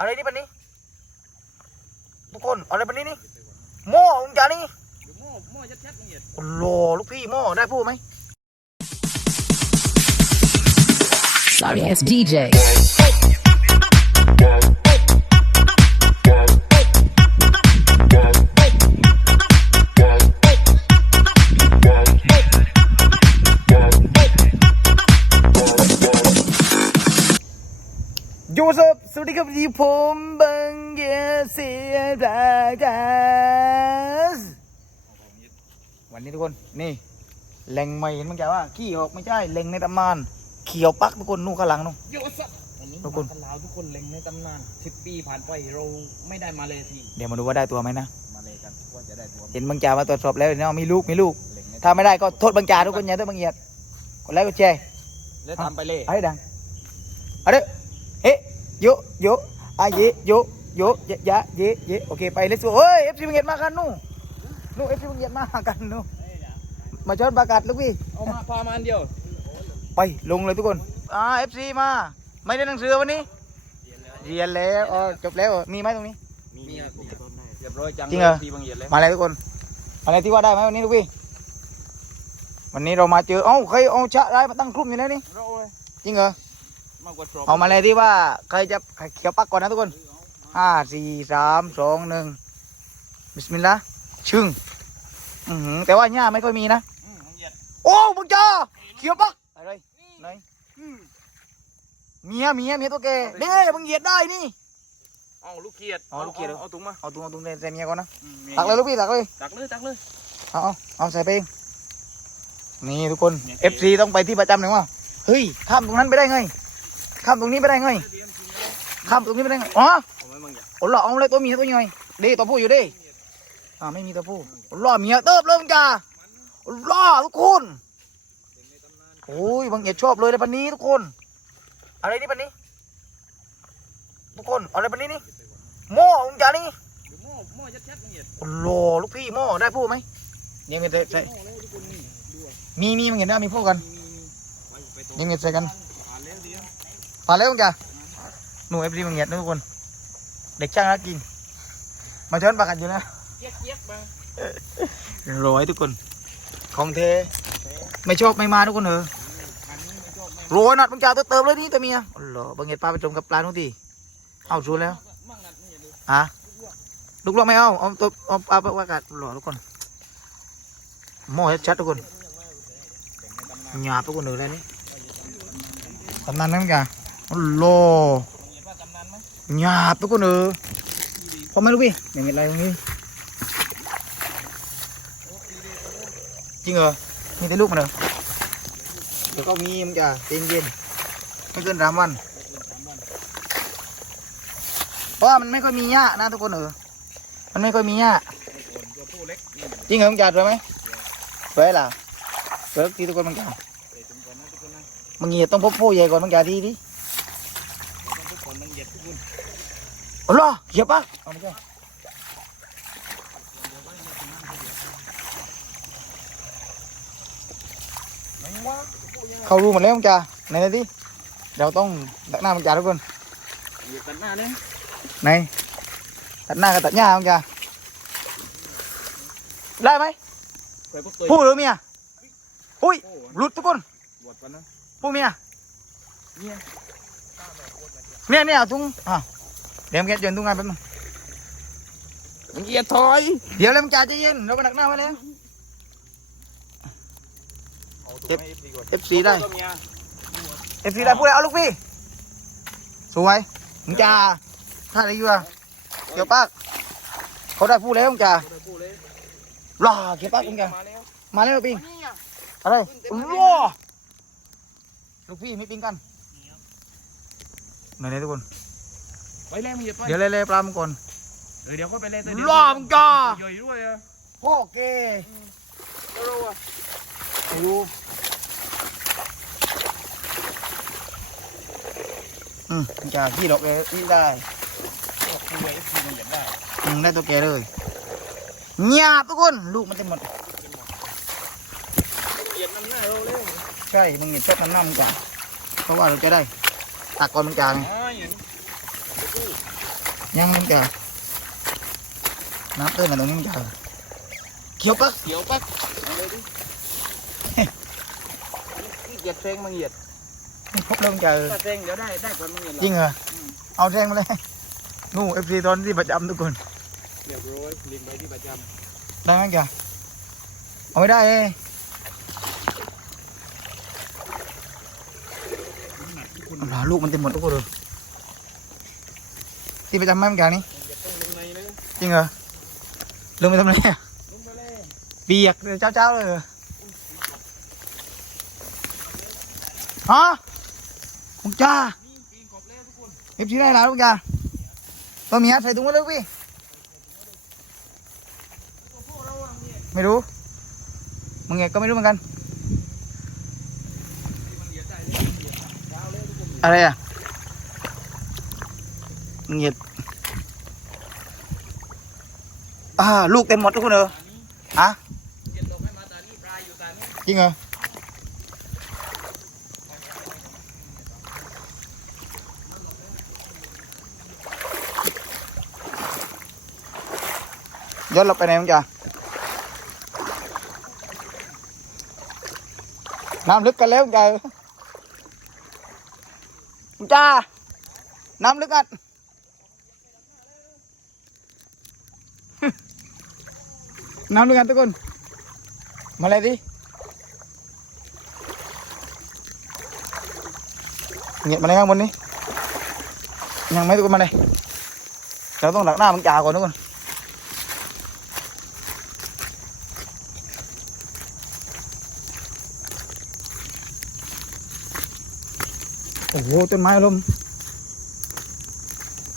อะไรนี่ปันนี้ ทุกคนเอาอะไรปันนี้นี่หม้อมึงจ่านี่เดี๋ยวหม้อหม้อชัดๆมึงเหยียดโอ้โหลูกพี่หม้อได้พูดไหม Sorry ass DJ. Yo what's up สวัสดีครับที่ผมบังเกียเสียดาจัสวันนี้ทุกคนนี่เล็งไม่เห็นมึงจ่าว่าขี้ออกไม่ใช่เล็งในตำนานเขียวปักทุกคนนู่นข้างหลังนู่นโยสับวันนี้ทุกคนมากันลาวทุกคนเล็งในตำนานสิบปีผ่านไปเราไม่ได้มาเลยทีเดี๋ยวมาดูว่าได้ตัวไหมนะมาเลยกันว่าจะได้ตัวเห็นบางจ่ามาตรวจสอบแล้วเนาะมีลูกมีลูกเล็งในถ้าไม่ได้ก็โทษบางจ่าทุกคนอย่าโทษบางเอียดกดไลค์กดแชร์แล้วทำไปเลยเอาให้ดังเอาเด้อ เฮ้โยโยอาเยโยโยยะยะเยเยโอเคไปเลสโเฮ้ยเอฟซีบางเอียดมากันนู่นนู่เอฟซีบางเอียดมากันนู่นมาชนประกาศลูกพี่เอามาพามาอันเดียว ไปลงเลยทุกคนอ่าเอฟซีมา ไม่ได้หนังสือวันนี้เรียนแล้วอ๋อจบแล้วมีไหมตรงนี้มีเรียบร้อยจังจริงเหรอทีบางเหยียดแล้วมาเลยทุกคนอะไรที่ว่าได้ไหมวันนี้ลูกพี่วันนี้เรามาเจอเอ้าใครเอาชะได้มาตั้งคลุ้มอยู่แล้วนี่เราเลยจริงเหรอ มากกว่าสอบเอามาเลยที่ว่าใครจะเขียวปักก่อนนะทุกคนห้าสี่สามสองหนึ่งบิสมิลลาห์ชึ่งอือหือแต่ว่าหญ้าไม่ค่อยมีนะ อืมบางเหยียดโอ้บังจ้าเขียวปักอะไรไหนเมียเมียเมียตัวแกเด้บังเหยียดได้นี่ เอาลูกเกียดเอาลูกเขียดเอาถุงมาเอาตุ้งเอาตุ้งใส่เมียก่อนนะอืมตักเลยลูกพี่ตักเลย ตักเลยตักเลย เอาเอาเอาใส่ไปเองนี่ทุกคน เนี่ย FC ต้องไปที่ประจำหน่อยว่าเฮ้ย ข้ามตรงนั้นไปได้ไง ข้ามตรงนี้ไปได้ไงข้ามตรงนี้ไปได้ไงอ๋อเอาไว้บางเหยียดโอ้หล่อเอาเลยตัวเมียตัวใหญ่ดีตัวผู้อยู่ดิอ่าไม่มีตัวผู้หล่อเมียเติบเลยมึงจ้าหล่อทุกคนโอ้ยบางเอียดชอบเลยในปันนี้ทุกคน อะไรนี่ปันนี้ ทุกคนอะไรปันนี้นี่หม้อมึงจานี่ยหม้อหม้อชัดๆบางเหยียดโอ้หล่อลูกพี่หม้อได้ผู้ไหมเนี่ยเงินใส่ใส่มีมีมีมึงเห็นได้มีพวกกันมีมีไปไปตัวเนี่ยเงินใส่กัน ผ่านแล้วเดียว ผ่านแล้วมึงจ้าหนูเอฟซีมึงเห็นนะทุกคน เด็กช่างรักจริง มาเชิญประกันอยู่นะเจี๊ยกเจี๊ยกบางร้อยทุกคน ของเท ไม่ชอบไม่มาทุกคนเหรออันนี้ไม่ชอบไม่โรยนัดมึงจ่าตัวเติมเลยนี่ตัวเมียอ๋อเหรอบางเงียดปลาไปจมกับปลาทุกทีเอาสูแล้วมั่งนัดนี่อย่าดูฮะลูกลอกไม่เอาเอาตัวเอาปลาไปว่ากาศหล่อทุกคนหม้อชัดๆทุกคนหยาบทุกคนเลยนี่ตำนานนั่นกัน อ๋อโลเห็นว่าจำนั้นไหหยาบทุกคนเออพอไหมลูกพี่อย่างเงี้ยอะไรตรงนี้จริงเหรอมีแต่ลูกมันเหรอเดี๋ยวก็มีมันจะเย็นเย็นๆไม่เกินสามวันเพราะมันไม่ค่อยมีหญ้านะทุกคนเออมันไม่ค่อยมีหญ้าจริงเหรอมึงจัดเลยไหมสวยล่ะสวยทีทุกคนมึงจัดเตะถึงก่อนนะทุกคนนะมึงเหยียดต้องพบผู้ใหญ่ก่อนมึงจัดทีดิ ต้องทุกคนต้องเหยียดทุกคน เอาล่ะเหยียบปะเอาไม่ใช่เขารู้หมดแล้วมึงจ่าไหนไหนดิเราต้องดักหน้ามึงจ่าทุกคนเหยียดตัดหน้าเนี่ยไหนตัดหน้ากับตัดหญ้ามึงจ่าได้ไหมเคยพวกตัวผู้หรือเมียอุ้ยโอ้หลุดทุกคนบวชกันนะผู้เมียเนี่ยเนี่ยเนี่ยเอาถุงอะ เดี๋ยวมึงแกะโยนถุงงานแป๊บนึงมันเหยียดถอย เดี๋ยวเลยมึงจ่าใจเย็นเราไปดักหน้าไว้แล้วเจ็บ FC ได้เอฟซีได้พูดเลยเอาลูกพี่ สวยมึงจ่าท่าอะไรอยู่อะเกี่ยวปากเขาได้พูดแล้วมึงจ่าหล่อเกี่ยวปากมึงจ่ามาแล้วมาแล้วปิงอะไรโอ้ลูกพี่ไม่ปิงกันไหนๆทุกคน ไปแล้วมึงเหยียดไปเดี๋ยวเล่ๆปลามึงก่อนเออเดี๋ยวค่อยไปเล่นหล่อมึงจ่าย่อยด้วยอะโอเคแล้วเราอะไม่รู้อืมมึงจ่าขี้ดอกเลยนี่ได้คือเอฟซีมันเหยียดได้อืมได้ตัวแกเลยเงียบทุกคนลูกมันจะหมดเหยียดมันหน้าเราเลยใช่มึงเห็นชอบน้ำหน้ามึงก่อนเพราะว่าเราจะได้ตักก่อนมึงจางอ๋ออย่าง ยังมึงจ้าน้ำเติมมาตรงนี้มึงจ้าเขียวปักเขียวปักเอาเลยดินี่เหยียดเซงมาเหยียดนี่ครบแล้วมึงจ้าถ้าเซงเดี๋ยวได้ได้ก่อนมึงเหยียดจริงเหรอเอาแทงมาเลยนู่เอฟซีตอนที่ประจำทุกคนเรียบร้อยลิงไปที่ประจได้ไหมจ้าเอาไม่ได้เอ้ยำหนักที่คุณเอาล่ะลูกมันเต็มหมดทุกคนเลย ที่ประจำไมมึงจ้านี่อย่าต้องลงในเลยจริงเหรอลงไปทำอะไรอะเลยเปียกเลยเจ้าๆเลยเหรอฮะมึงจ้านี่ปีนกบทุกคนเอฟซีได้แล้วมึงจ้าตัวเมียใส่ถุงมาเลยพี่ตัวพวกเราอปีไม่รู้มึงไงก็ไม่รู้เหมือนกัน อะไรอะ มึงเหยียดอ่าลูกเต็มหมดทุกคนเลยอะยียดลงให้มาตานี้ปลาอยู่ตานี้จริงเหรอย้อนเราไปไหนมึงจ้าน้ำลึกกันแล้วมึงจ้ามึงจ้าน้ำลึกอะ น้ำลึกกันทุกคน มาเลยดิเงียบมาเลยข้างบนนี้ ยังไม่ทุกคนมาเลยเราต้องดักหน้ามึงจ่าก่อนทุกคนโอ้โหต้นไม้ลม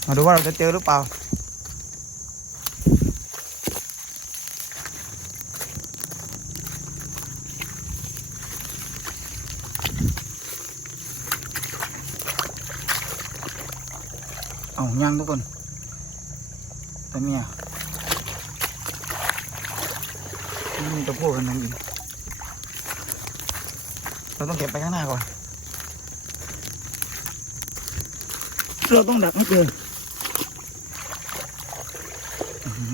มาดูว่าเราจะเจอหรือเปล่า เอาย่างทุกคนแต่เมียนี่จะพูดกันนั่นเองเราต้องเก็บไปข้างหน้าก่อน เราต้องดักให้เจอ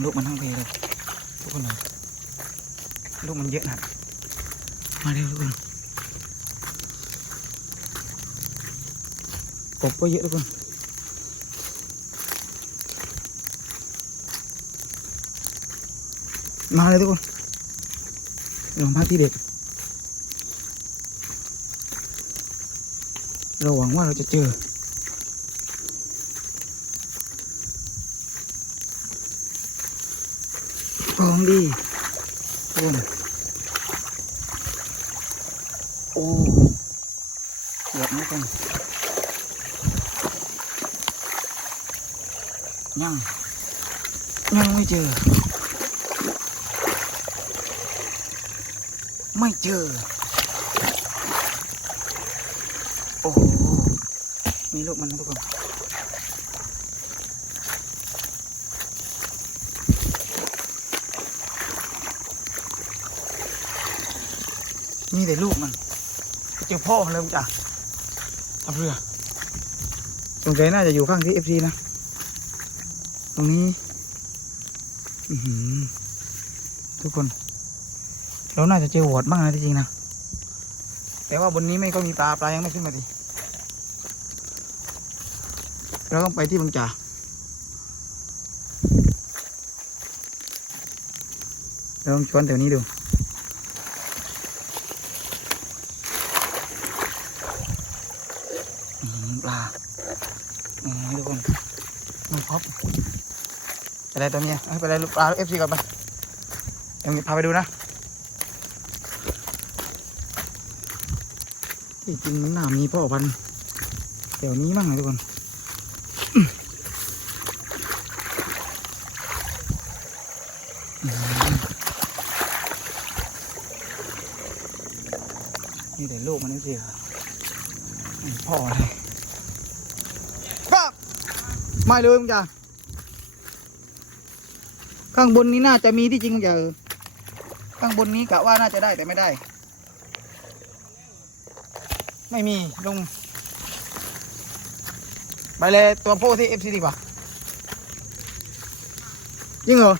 ลูกมันทั้งเพเลยทุกคนเลยลูกมันเยอะนะมาเร็วทุกคนกบก็เยอะทุกคน มาเลยทุกคนลองพักที่เด็กเราหวังว่าเราจะเจอฟองดีทุกคนโอ้เกือบนะทุกคนยังยังไม่เจอ ไม่เจอ โอ้มีลูกมันนะทุกคนมีแต่ลูกมันเจอพ่อมันเลยมึงจ้ะทับเรือสงสัยน่าจะอยู่ข้างที่เอฟซีนะ ตรงนี้อือหือทุกคน เราน่าจะเจอวอดบ้างนะจริงๆนะ แต่ว่าบนนี้ไม่ก็มีปลาปลายังไม่ขึ้นมาดิเราต้องไปที่บางจ่าเราต้องชวนแถวนี้ดูปลาอืมทุกคนมันพบอะไรตัวนี้ไปเลยปลาเอฟซีก่อนไปเดี๋ยวพาไปดูนะ ที่จริงมันน่ามีพ่อพันธุ์แถวนี้มั่งนะทุกคนนี่แต่ลูกมันนี่สิพ่ออะไรครับไม่เลยมึงจ้ะข้างบนนี้น่าจะมีที่จริงอย่าข้างบนนี้กะว่าน่าจะได้แต่ไม่ได้ ไม่มีลุงไปเลยตัวโพที่เอฟซีดีกว่าจริงเหรอ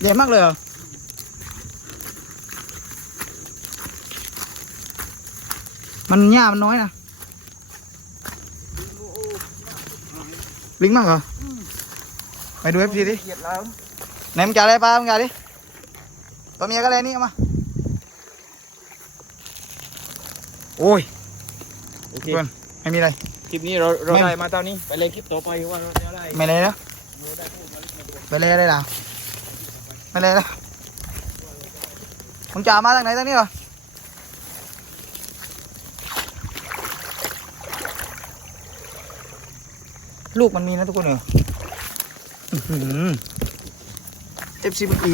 ใหญ่มากเลยเหรอมันหญ้ามันน้อยนะลิงมากเหรอไปดูเอฟซีดิเหยียดแล้วไหนมึงจ่ายอะไรปลามึงจ่ายดิตัวเมียก็เลยนี่เอามา โอ้ยโอเคเพื่อนไม่มีอะไร คลิปนี้เราเราไม่ ได้มาตอนนี้ไปเลยคลิปต่อไปว่าเราจะได้ไม่เลยแล้วเราได้พูดมาเล็กน้อยไปเลยได้แล้วไม่เลยแล้วมึงจ่ามาทางไหนทางนี้เหรอลูกมันมีนะทุกคนเหรอเอฟซีมันอี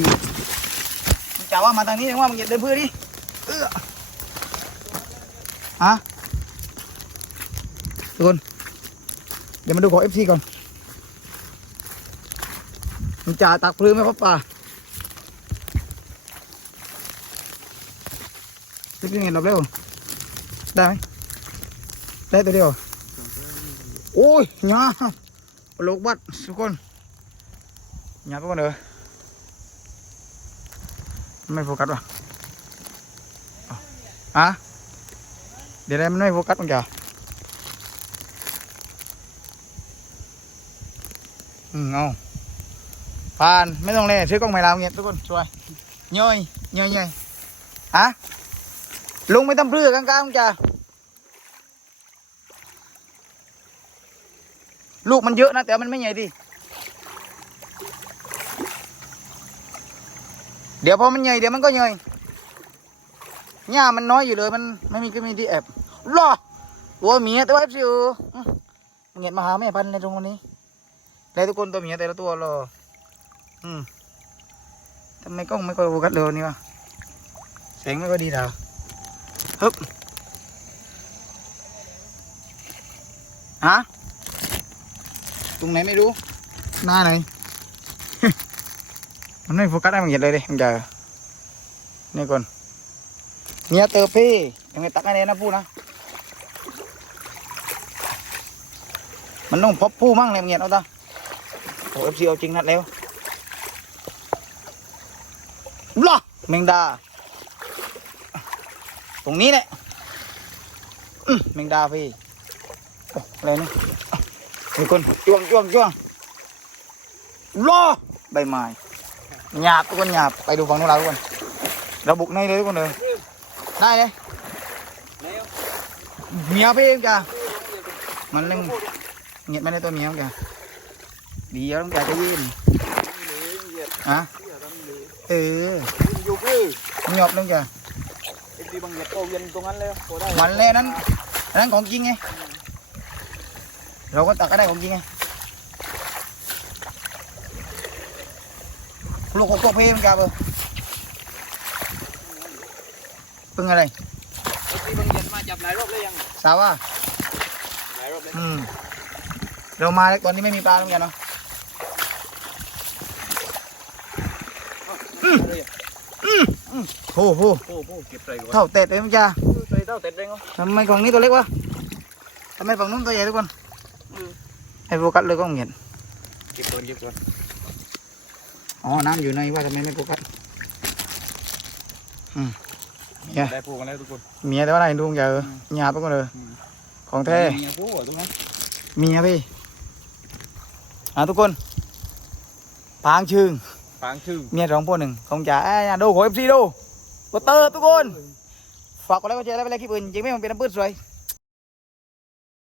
มึงจ่าว่ามาทางนี้ยังว่ามึงอย่าเดินเพื่อดิเออ ฮะทุกคน เดี๋ยวมาดูของเอฟซีก่อนมึงจ่าตักพลื้นไหมครับป่าจะกินเงินรอบเร็ว ได้ไหมได้ตัวเดียว โอ้ยหยาโลกบัดทุกคนหยาไปก่อนเด้อไม่โฟกัสว่ะเอาอะ เดี๋ยวได้มันไม่โฟกัสมึงจ่าอืมเอาผ่านไม่ต้องเลยซื้อกล้องใหม่แล้วเงี้ยทุกคนช่วยย่อยย่อยย่อยฮะลุงไม่ต้องเปลือกกลางๆจ้ะลูกมันเยอะนะแต่มันไม่ใหญ่ดิเดี๋ยวพอมันใหญ่เดี๋ยวมันก็ใหญ่ หญ้ามันน้อยอยู่เลยมันไม่มีก็มีที่แอบรอตัวเมียตัวเอฟซีเงียบมาหาแม่พันธุ์ในตรงนี้แล้วทุกคนตัวเมียแต่ละตัวรออืมทำไมกล้องไม่ค่อยโฟกัสเร็วนี่วะแสงไม่ค่อยดีดาวฮึบฮะตรงไหนไม่รู้ หน้าไหน มันไม่โฟกัสได้มันเห็นเลยดิมันจะนี่ก่อน เนี่ยเตอพี่ยังไงตักให้เนี่ยนะพูดนะ มันต้องพบผู้มั่งเลยมันเห็นเอาตาโอ้เอฟซีเอาจริงนัดแล้วล่ะแมงดา ตรงนี้แหละอื้อแมงดาพี่อะไรนี่มีคนจ้วงจ้วงจ้วงล่อใบไม้หยาบทุกคนหยาบไปดูฝั่งนู้นเราทุกคนเราบุกในเลยทุกคนเลย ได้เลยแล้วเมียพี่เองจ้ะมันเล่งเงียบไม่ได้ตัวเมียมั้งจ้ะดีแล้วต้องจ่ายจะยิ้มเหยียดอะเหยียดแล้วมันเหลยเอออยู่คือหยอบนึงจ้ะไอ้ที่บางเหยียดโตเย็นตรงนั้นเลยพอได้มันเลยนั้นอันนั้นของจริงไงเราก็ตักก็ได้ของจริงไงลูกของพวกพี่มันกับเออ ปึงอะไรไอ้ที่บางเหยียดมาจับหลายรอบเลยยังสาวว่าหลายรอบเลยอืมเรามาตอนนี้ไม่มีปลาเหมือนกันเนาะโอ้โหโอ้โหเก็บใส่ก่อนเท่าเตะเลยมั้งจ้าใส่เท่าเต็ดเลยเหรอทำไมฝั่งนี้ตัวเล็กวะทำไมฝั่งนู้นตัวใหญ่ทุกคนอืมให้โฟกัสเลยก็เห็นเก็บก่อนเก็บก่อนอ๋อน้ำอยู่ในว่าทำไมไม่โฟกัสอืม เนี่ยได้พูกันแล้วทุกคน เมียแต่ว่าไหนดูอย่าเออหยาบไปก่อนเลยอืมของแท้มีพูดตรงนั้นเมียพี่อ่าทุกคนพางชึงฟางชื่อเมียสองพวกหนึ่งของจ๋าไอ้ยดูโหเอฟซีดูกดเตอร์ทุกคนฝากกดไลค์กดแชร์แล้วไปไลค์คลิปอื่นจริงไหมมันเป็นน้ำปื้ดสวย